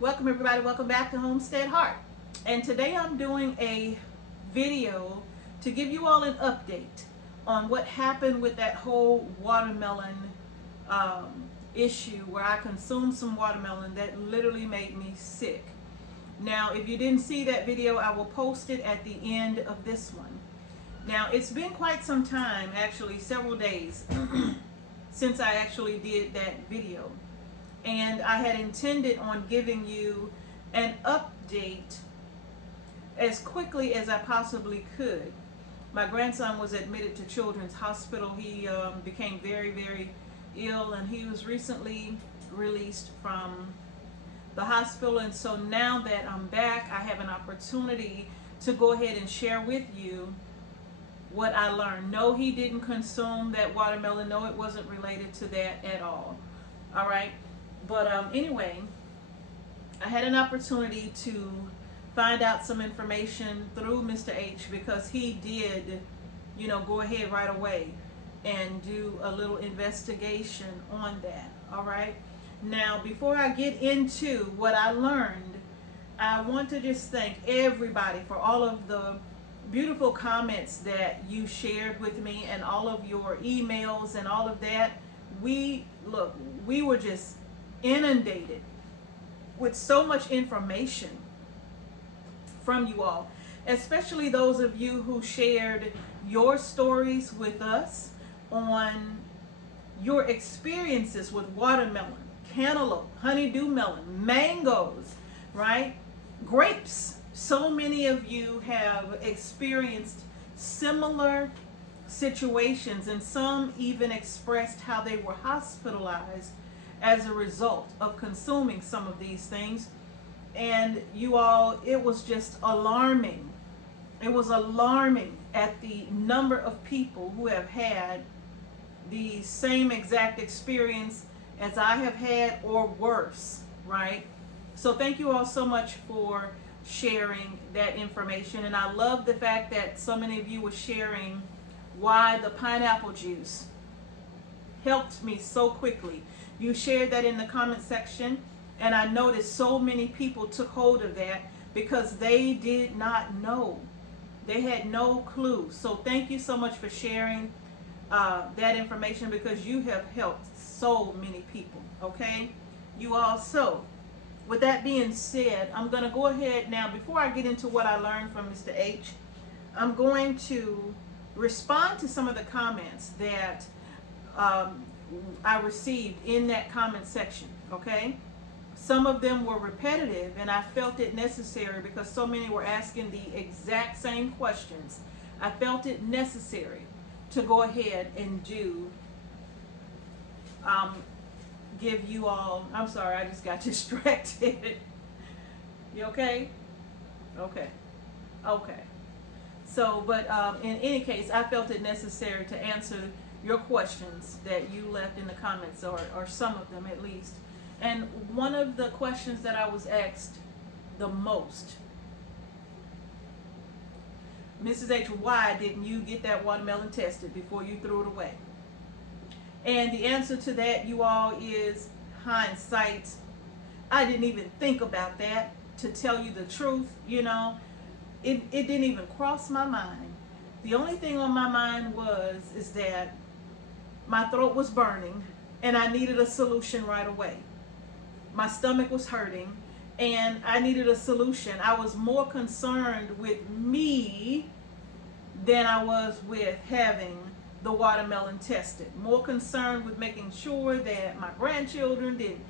Welcome everybody, welcome back to Homestead Heart. And today I'm doing a video to give you all an update on what happened with that whole watermelon issue where I consumed some watermelon that literally made me sick. Now, if you didn't see that video, I will post it at the end of this one. Now, it's been quite some time, actually several days, since I actually did that video. And I had intended on giving you an update as quickly as I possibly could. My grandson was admitted to Children's Hospital. He became very, very ill, and he was recently released from the hospital. And so now that I'm back, I have an opportunity to go ahead and share with you what I learned. No, he didn't consume that watermelon. No, it wasn't related to that at all. All right. But anyway, I had an opportunity to find out some information through Mr. H, because he did, go ahead right away and do a little investigation on that. All right. Now, before I get into what I learned, I want to just thank everybody for all of the beautiful comments that you shared with me and all of your emails and all of that. We were just inundated with so much information from you all, especially those of you who shared your stories with us on your experiences with watermelon, cantaloupe, honeydew melon, mangoes, right? Grapes. So many of you have experienced similar situations, and some even expressed how they were hospitalized as a result of consuming some of these things. And you all, it was just alarming. It was alarming at the number of people who have had the same exact experience as I have had, or worse, right? So thank you all so much for sharing that information. And I love the fact that so many of you were sharing why the pineapple juice helped me so quickly. You shared that in the comment section, and I noticed so many people took hold of that because they did not know. They had no clue. So thank you so much for sharing that information, because you have helped so many people, okay? You all. So with that being said, I'm going to go ahead now, before I get into what I learned from Mr. H, I'm going to respond to some of the comments that I received in that comment section, okay? Some of them were repetitive, and I felt it necessary because so many were asking the exact same questions. I felt it necessary to go ahead and give you all, I'm sorry, I just got distracted. You okay? Okay. Okay. So, but in any case, I felt it necessary to answer your questions that you left in the comments, or some of them at least. And one of the questions that I was asked the most: Mrs. H, why didn't you get that watermelon tested before you threw it away? And the answer to that, you all, is hindsight. I didn't even think about that, to tell you the truth. It didn't even cross my mind. The only thing on my mind is that my throat was burning and I needed a solution right away. My stomach was hurting and I needed a solution. I was more concerned with me than I was with having the watermelon tested. More concerned with making sure that my grandchildren didn't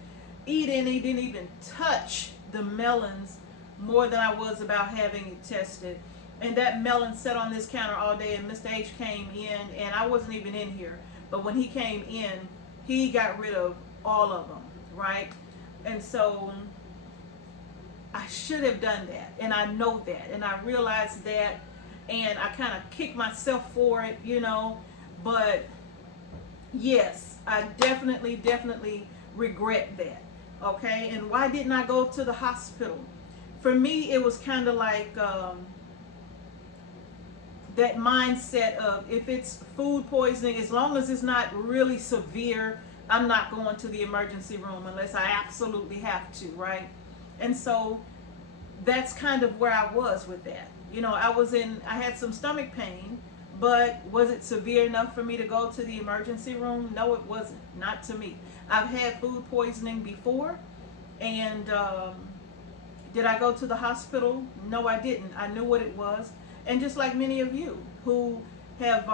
eat any, didn't even touch the melons, more than I was about having it tested. And that melon sat on this counter all day, and Mr. H came in, and I wasn't even in here, but when he came in, he got rid of all of them, right? And so I should have done that, and I know that, and I realized that, and I kind of kicked myself for it, but yes, I definitely regret that, okay? And why didn't I go to the hospital? For me, it was kind of like that mindset of, if it's food poisoning, as long as it's not really severe, I'm not going to the emergency room unless I absolutely have to, right? And so that's kind of where I was with that. You know, I had some stomach pain, but was it severe enough for me to go to the emergency room? No, it wasn't. Not to me. I've had food poisoning before, and did I go to the hospital? No, I didn't. I knew what it was. And just like many of you who have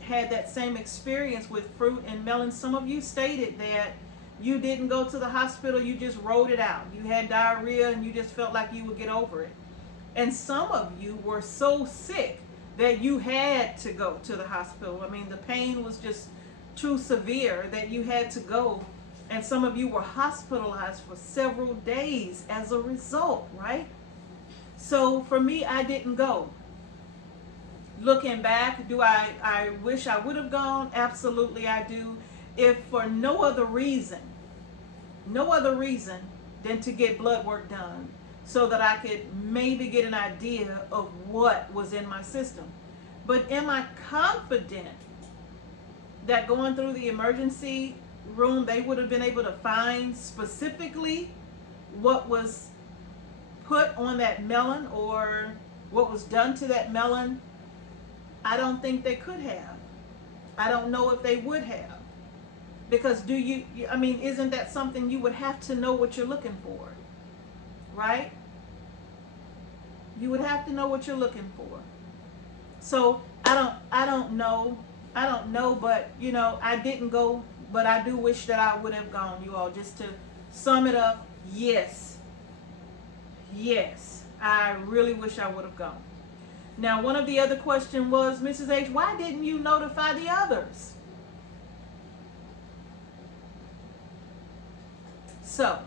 had that same experience with fruit and melons, some of you stated that you didn't go to the hospital, you just rode it out. You had diarrhea and you just felt like you would get over it. And some of you were so sick that you had to go to the hospital. I mean, the pain was just too severe that you had to go. And some of you were hospitalized for several days as a result, right? So for me, I didn't go. Looking back, do I wish I would have gone? Absolutely I do. If for no other reason than to get blood work done so that I could maybe get an idea of what was in my system. But am I confident that going through the emergency room, they would have been able to find specifically what was put on that melon or what was done to that melon? I don't think they could have. I don't know if they would have. Because I mean, isn't that something you would have to know what you're looking for? Right? You would have to know what you're looking for. So I don't know, but you know, I didn't go, but I do wish that I would have gone, you all. Just to sum it up, yes, I really wish I would have gone. Now, one of the other questions was, Mrs. H, why didn't you notify the others? So,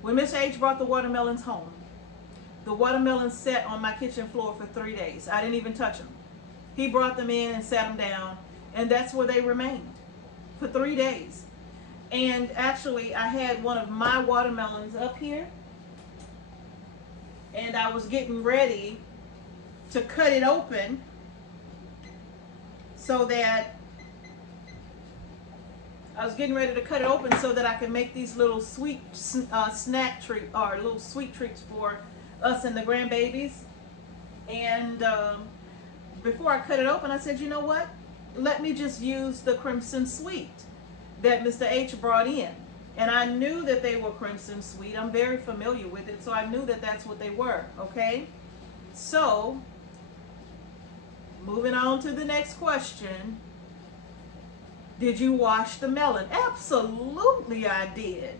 when Mr. H brought the watermelons home, the watermelons sat on my kitchen floor for 3 days. I didn't even touch them. He brought them in and sat them down, and that's where they remained for 3 days. And actually, I had one of my watermelons up here, and I was getting ready to cut it open so that I could make these little sweet snack treat or little sweet treats for us and the grandbabies. And before I cut it open, I said, you know what? Let me just use the Crimson Sweet that Mr. H brought in. And I knew that they were Crimson Sweet. I'm very familiar with it, so I knew that that's what they were, okay? So, moving on to the next question. Did you wash the melon? Absolutely I did.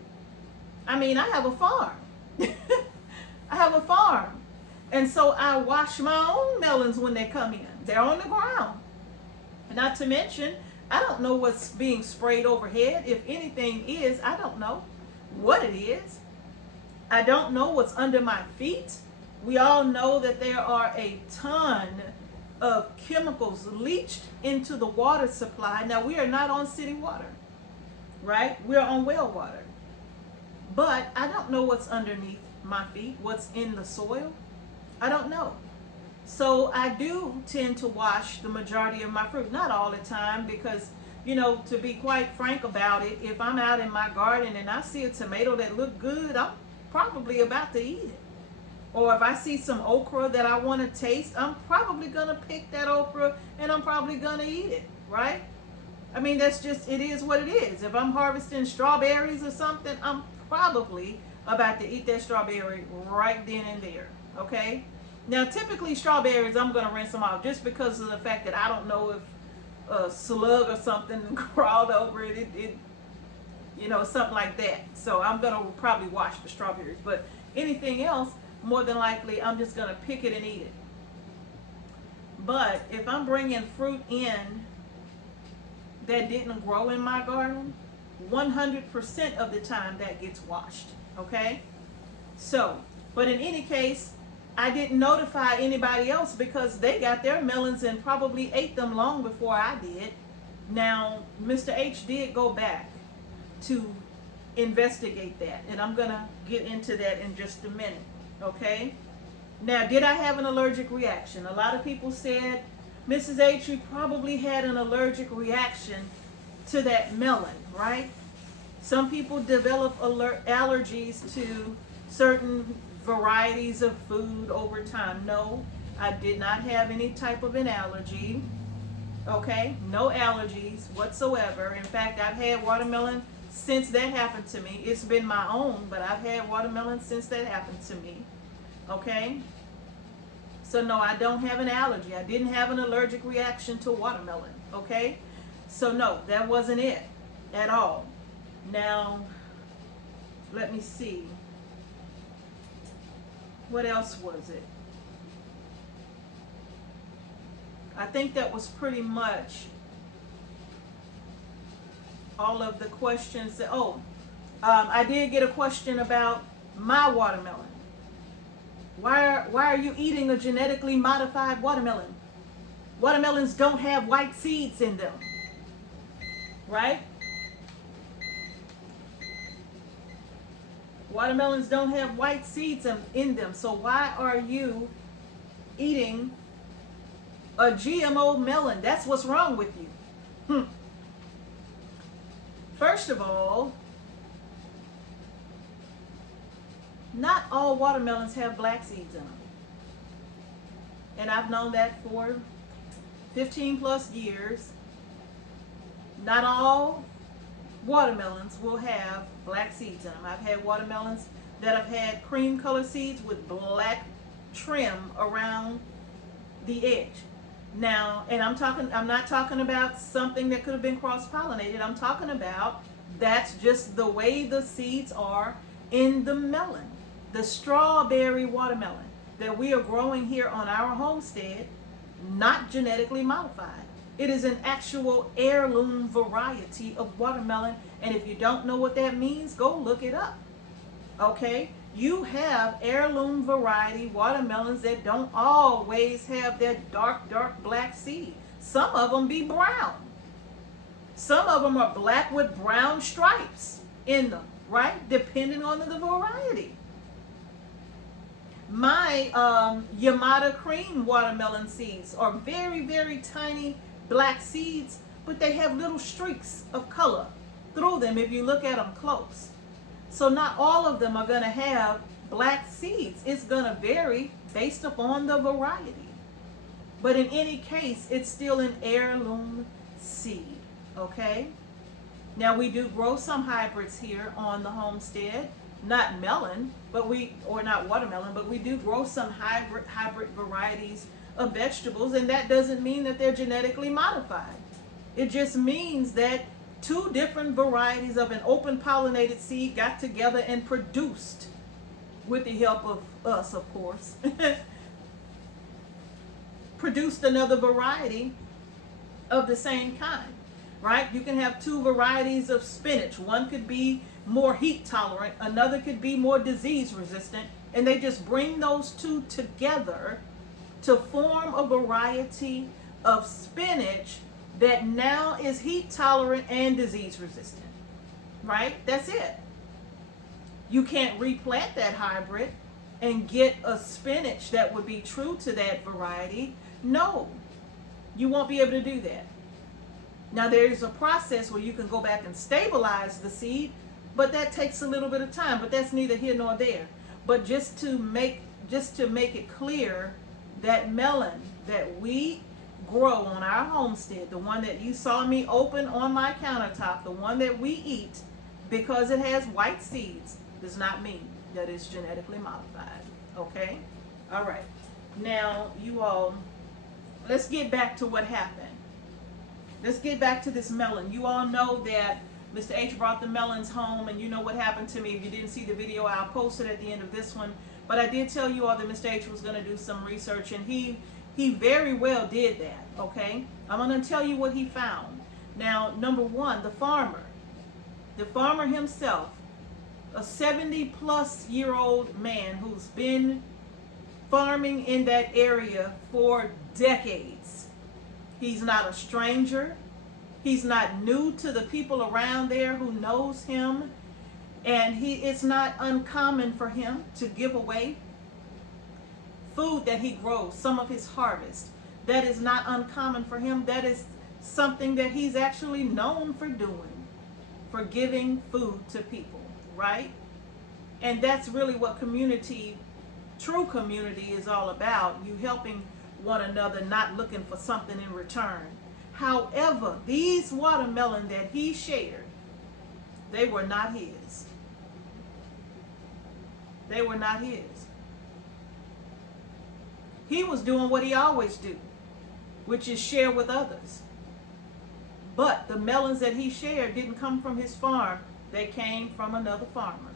I mean, I have a farm. I have a farm. And so I wash my own melons when they come in. They're on the ground. Not to mention, I don't know what's being sprayed overhead. If anything is, I don't know what it is. I don't know what's under my feet. We all know that there are a ton of chemicals leached into the water supply. Now, we are not on city water, right? We're on well water. But I don't know what's underneath my feet, what's in the soil. I don't know. So I do tend to wash the majority of my fruit, not all the time, because, you know, to be quite frank about it, if I'm out in my garden and I see a tomato that look good, I'm probably about to eat it. Or if I see some okra that I want to taste, I'm probably going to pick that okra and I'm probably going to eat it, right? I mean, that's just, it is what it is. If I'm harvesting strawberries or something, I'm probably about to eat that strawberry right then and there, okay? Now, typically strawberries, I'm going to rinse them off just because of the fact that I don't know if a slug or something crawled over it, you know, something like that. So I'm going to probably wash the strawberries. But anything else, more than likely, I'm just going to pick it and eat it. But if I'm bringing fruit in that didn't grow in my garden, 100% of the time that gets washed, okay? So, but in any case, I didn't notify anybody else because they got their melons and probably ate them long before I did. Now, Mr. H did go back to investigate that, and I'm going to get into that in just a minute, okay? Now, did I have an allergic reaction? A lot of people said, Mrs. H, you probably had an allergic reaction to that melon, right? Some people develop allergies to certain varieties of food over time. No, I did not have any type of an allergy. Okay, no allergies whatsoever. In fact, I've had watermelon since that happened to me. It's been my own, but I've had watermelon since that happened to me. Okay, so no, I don't have an allergy. I didn't have an allergic reaction to watermelon. Okay, so no, that wasn't it at all. Now, let me see. What else was it? I think that was pretty much all of the questions that, I did get a question about my watermelon. Why are you eating a genetically modified watermelon? Watermelons don't have white seeds in them, right? Watermelons don't have white seeds in them. So why are you eating a GMO melon? That's what's wrong with you. First of all, not all watermelons have black seeds in them. And I've known that for 15 plus years. Not all watermelons will have black seeds in them. I've had watermelons that have had cream color seeds with black trim around the edge. Now, and I'm not talking about something that could have been cross-pollinated. I'm talking about that's just the way the seeds are in the melon. The strawberry watermelon that we are growing here on our homestead, not genetically modified. It is an actual heirloom variety of watermelon, and if you don't know what that means, go look it up. Okay? You have heirloom variety watermelons that don't always have that dark black seed. Some of them be brown. Some of them are black with brown stripes in them, right? Depending on the variety. My Yamada cream watermelon seeds are very, very tiny black seeds, but they have little streaks of color through them if you look at them close. So not all of them are going to have black seeds. It's going to vary based upon the variety. But in any case, it's still an heirloom seed, okay? Now we do grow some hybrids here on the homestead. Not melon, or not watermelon, but we do grow some hybrid varieties of vegetables, and that doesn't mean that they're genetically modified. It just means that two different varieties of an open pollinated seed got together and produced, with the help of us, of course, produced another variety of the same kind, right? You can have two varieties of spinach. One could be more heat tolerant, another could be more disease resistant, and they just bring those two together to form a variety of spinach that now is heat tolerant and disease resistant, right? That's it. You can't replant that hybrid and get a spinach that would be true to that variety. No, you won't be able to do that. Now there's a process where you can go back and stabilize the seed, but that takes a little bit of time, but that's neither here nor there. But just to make it clear, that melon that we grow on our homestead, the one that you saw me open on my countertop, the one that we eat, because it has white seeds, does not mean that it's genetically modified. Okay? All right. Now, you all, let's get back to what happened. Let's get back to this melon. You all know that Mr. H brought the melons home, and you know what happened to me. If you didn't see the video, I'll post it at the end of this one. But I did tell you all that Mr. H was going to do some research, and he very well did that, okay? I'm going to tell you what he found. Now, number one, the farmer himself, a 70-plus-year-old man who's been farming in that area for decades. He's not a stranger. He's not new to the people around there who knows him. And it's not uncommon for him to give away food that he grows, some of his harvest. That is not uncommon for him. That is something that he's actually known for doing for giving food to people, right? And that's really what community, true community, is all about. You helping one another, not looking for something in return. However, these watermelon that he shared, they were not his. They were not his. He was doing what he always do, which is share with others. But the melons that he shared didn't come from his farm. They came from another farmer.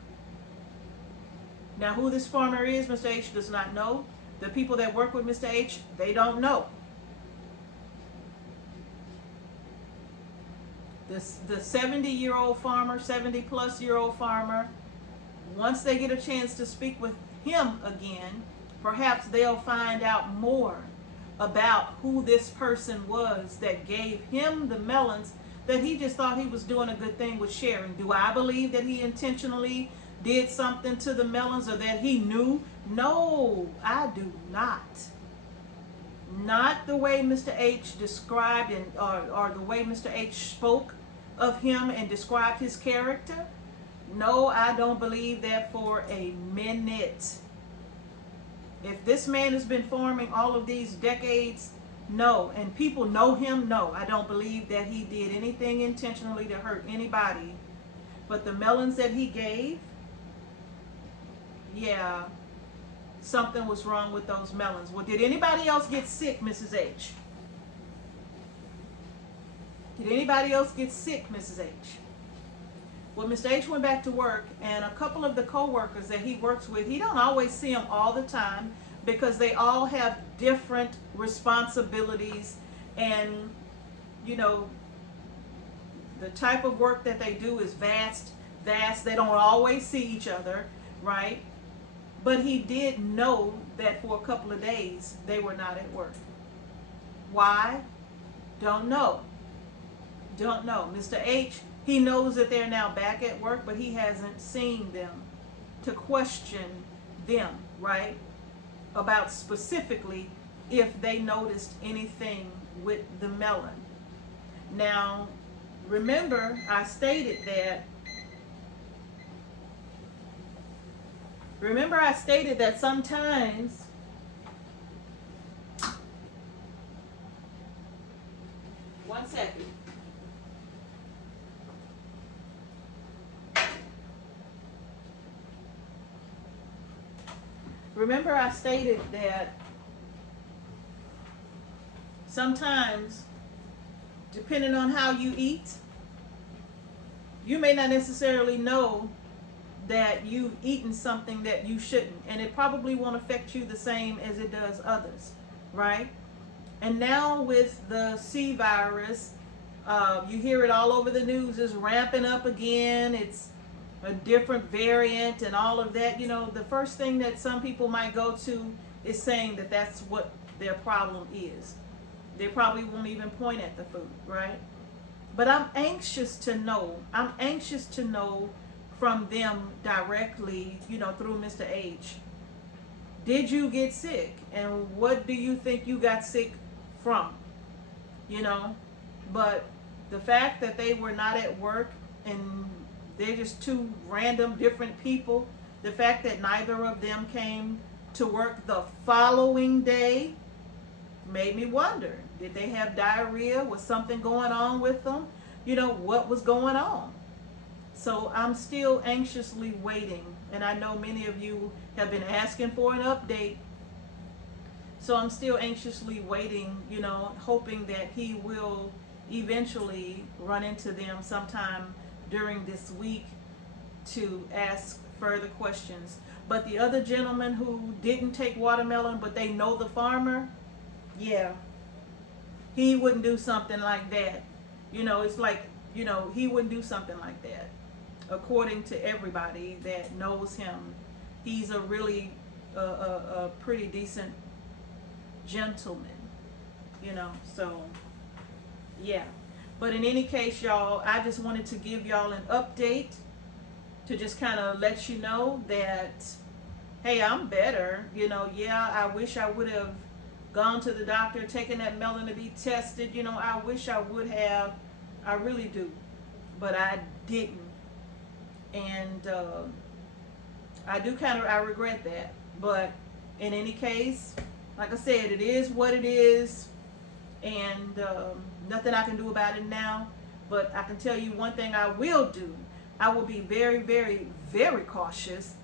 Now, who this farmer is, Mr. H does not know. The people that work with Mr. H, they don't know. The 70-year-old farmer, 70-plus-year-old farmer, once they get a chance to speak with him again, perhaps they'll find out more about who this person was that gave him the melons that he just thought he was doing a good thing with sharing. Do I believe that he intentionally did something to the melons or that he knew? No, I do not. Not the way Mr. H described or the way Mr. H spoke of him and described his character. No, I don't believe that for a minute. If this man has been farming all of these decades, no, and people know him, no, I don't believe that he did anything intentionally to hurt anybody. But the melons that he gave, yeah, something was wrong with those melons. Well, did anybody else get sick, Mrs. H? Did anybody else get sick, Mrs. H? Well, Mr. H went back to work, and a couple of the co-workers that he works with, he don't always see them all the time because they all have different responsibilities, and, you know, the type of work that they do is vast. They don't always see each other, right? But he did know that for a couple of days they were not at work. Why? Don't know. Don't know. Mr. H, he knows that they're now back at work, but he hasn't seen them to question them, right? About specifically if they noticed anything with the melon. Now, remember I stated that sometimes one second. Remember I stated that sometimes, depending on how you eat, you may not necessarily know that you've eaten something that you shouldn't, and it probably won't affect you the same as it does others, right? And now with the C virus, you hear it all over the news, is ramping up again. It's a different variant and all of that. You know, the first thing that some people might go to is saying that that's what their problem is. They probably won't even point at the food, right? But I'm anxious to know from them directly, you know, through Mr. H. Did you get sick? And what do you think you got sick from? You know, but the fact that they were not at work and they're just two random different people, the fact that neither of them came to work the following day made me wonder, did they have diarrhea? Was something going on with them? You know, what was going on? So I'm still anxiously waiting, and I know many of you have been asking for an update. So I'm still anxiously waiting, you know, hoping that he will eventually run into them sometime during this week to ask further questions. But the other gentleman who didn't take watermelon, but they know the farmer, yeah, he wouldn't do something like that. You know, it's like, you know, he wouldn't do something like that. According to everybody that knows him, he's a really a pretty decent gentleman, you know. So yeah, but in any case, y'all, I just wanted to give y'all an update to just kind of let you know that, hey, I'm better. You know, yeah, I wish I would have gone to the doctor, taken that melon to be tested. You know, I wish I would have. I really do. But I didn't. And I regret that. But in any case, like I said, it is what it is, and nothing I can do about it now. But I can tell you one thing I will do. I will be very, very, very cautious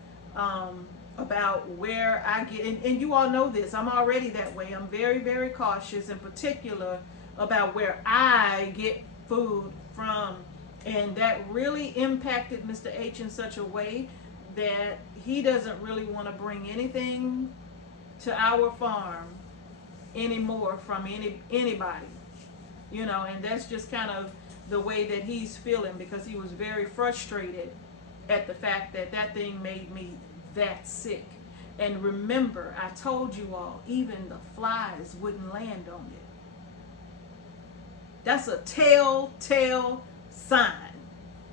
about where I get, and you all know this, I'm already that way. I'm very, very cautious, in particular about where I get food from. And that really impacted Mr. H in such a way that he doesn't really want to bring anything to our farm anymore from anybody, you know. And that's just kind of the way that he's feeling, because he was very frustrated at the fact that that thing made me that sick. And remember, I told you all, even the flies wouldn't land on it. That's a telltale sign.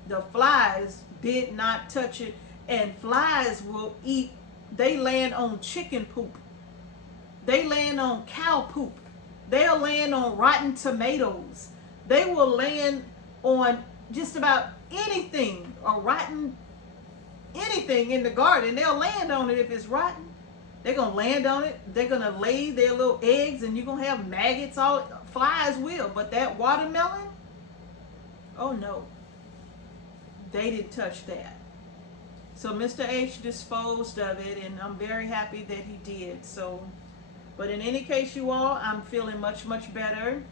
The flies did not touch it. And flies will eat, they land on chicken poop. They land on cow poop. They'll land on rotten tomatoes. They will land on just about anything, or rotten anything in the garden. They'll land on it if it's rotten. They're going to land on it. They're going to lay their little eggs, and you're going to have maggots. All flies will. But that watermelon, oh no, they didn't touch that. So Mr. H disposed of it, and I'm very happy that he did. So, but in any case, you all, I'm feeling much, much better.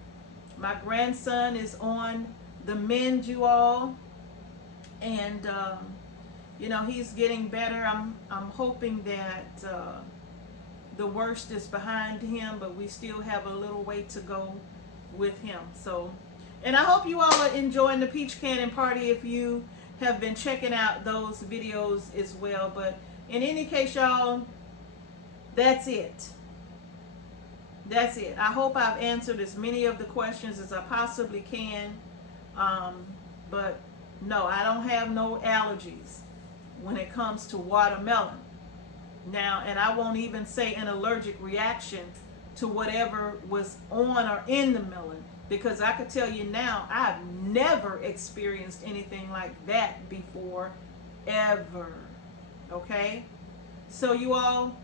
My grandson is on the mend, you all, and you know, he's getting better. I'm hoping that the worst is behind him, but we still have a little way to go with him. So, and I hope you all are enjoying the peach cannon party if you have been checking out those videos as well. But in any case, y'all, that's it. That's it. I hope I've answered as many of the questions as I possibly can. But no, I don't have no allergies when it comes to watermelon. Now, and I won't even say an allergic reaction to whatever was on or in the melon, because I could tell you now, I've never experienced anything like that before, ever. Okay? So you all,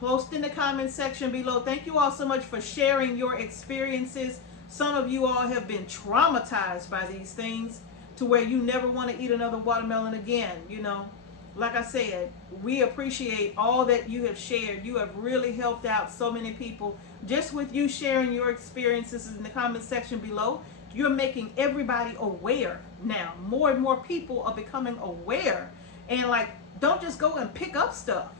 post in the comment section below. Thank you all so much for sharing your experiences. Some of you all have been traumatized by these things to where you never want to eat another watermelon again. You know, like I said, we appreciate all that you have shared. You have really helped out so many people. Just with you sharing your experiences in the comment section below, you're making everybody aware now. More and more people are becoming aware. And like, don't just go and pick up stuff.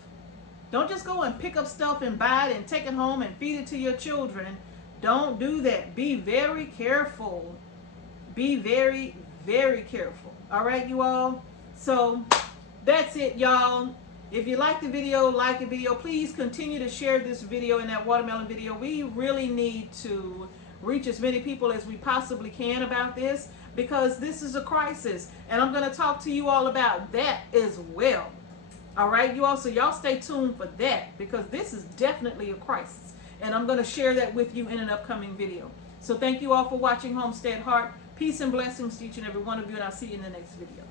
Don't just go and pick up stuff and buy it and take it home and feed it to your children. Don't do that. Be very careful. Be very, very careful. All right, you all? So that's it, y'all. If you like the video, like the video, please continue to share this video and that watermelon video. We really need to reach as many people as we possibly can about this, because this is a crisis. And I'm going to talk to you all about that as well. All right, you all? So y'all stay tuned for that, because this is definitely a crisis. And I'm going to share that with you in an upcoming video. So thank you all for watching Homestead Heart. Peace and blessings to each and every one of you, and I'll see you in the next video.